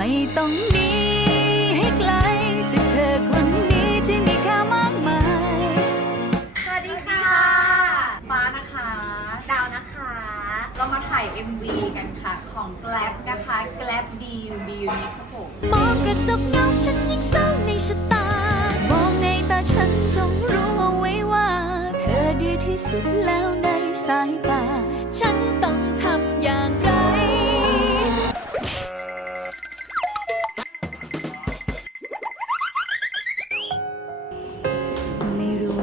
ไม่ต้องหนีให้ไกลจากเธอคนนี้ที่มีค่ามากมาย สวัสดีค่ะ ฟ้านะคะ ดาวนะคะ เรามาถ่าย MV กันค่ะ ของ Glab นะคะ Glab B U B U นี่ครับผม มองกระจกเงาฉันยิ่งเศร้าในชะตา มองในตาฉันจงรู้เอาไว้ว่า เธอดีที่สุดแล้วในสายตา ฉันต้องทำอย่างไร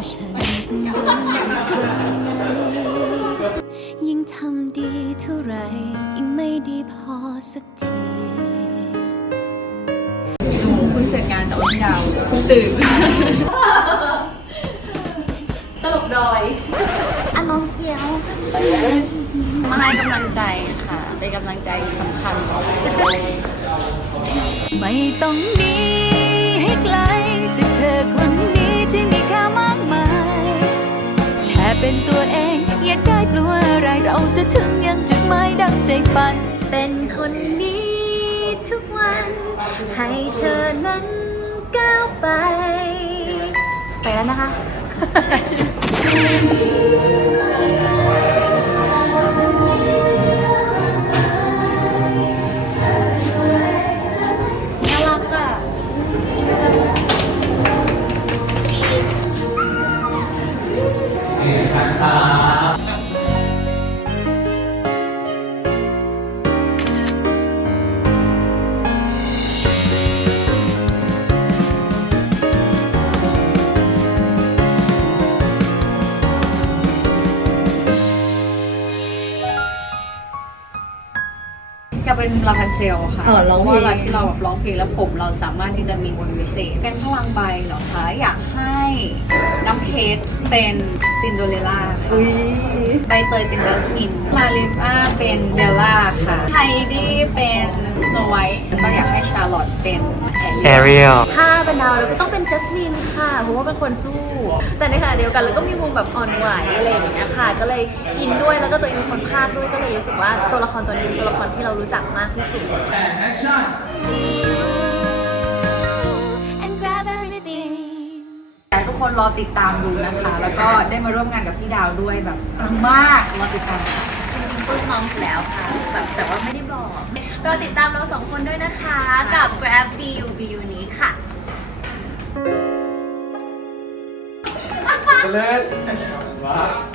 ฉันต้องเดินไปทางไหนยิ่งทำดีเท่าไหรยิ่งไม่ดีพอสักทีหนูเพิ่งเสร็จงานแต่ว่าพี่ดาวเพิ่งตื่น ตลกดอยอารมณ์เกียว มาให้กำลังใจค่ะ เป็นกำลังใจสำคัญของเราไม่ต้องหนีให้ไกลจากเธอคน เราจะถึงยังจุดหมายดังใจฝัน เป็นคนนี้ทุกวัน ให้เธอนั้นก้าวไป ไปแล้วนะคะ น่ารักอะอยาก เป็นลาพันเซลค่ะอ๋อร้องเพลง พาะว่าเวลาที่เราแบบร้องเพลงแล้วผมเราสามารถที่จะมีมนต์วิเศษเป็นพลังใบเหรอคะอยากให้ น้ำเพชรเป็นซินโดเรลล่าค่ะอุ้ยใบเตยเป็นจัสมินมาริฟ้าเป็นเบลล่าค่ะไฮดี้เป็นสโนไวท์แล้วก็อยากให้ชาร์ลอตเป็นแอร Ariel ถ้าเป็นดาวเราก็ต้องเป็นจัสมินค่ะเพราะว่าเป็นคนสู้ แต่ในขณะเดียวกันเราก็มีมุมแบบอ่อนไหวอะไรอย่างเงี้ยค่ะ ก็เลยอินด้วยแล้วก็ตัวเองเป็นคนพากย์ด้วยก็เลยรู้สึกว่าตัวละครตัวนี้เป็นตัวละครที่เรารู้จักมากที่สุด and คนรอติดตามดูนะคะ แล้วก็ได้มาร่วมงานกับพี่ดาวด้วยแบบมากรอติดตามค่ะ ปลื้มน้องอยู่แล้วค่ะแบบแต่ว่าไม่ได้บอกรอติดตามเราสองคนด้วยนะคะ กับ Grab BU BU นี้ค่ะ Let's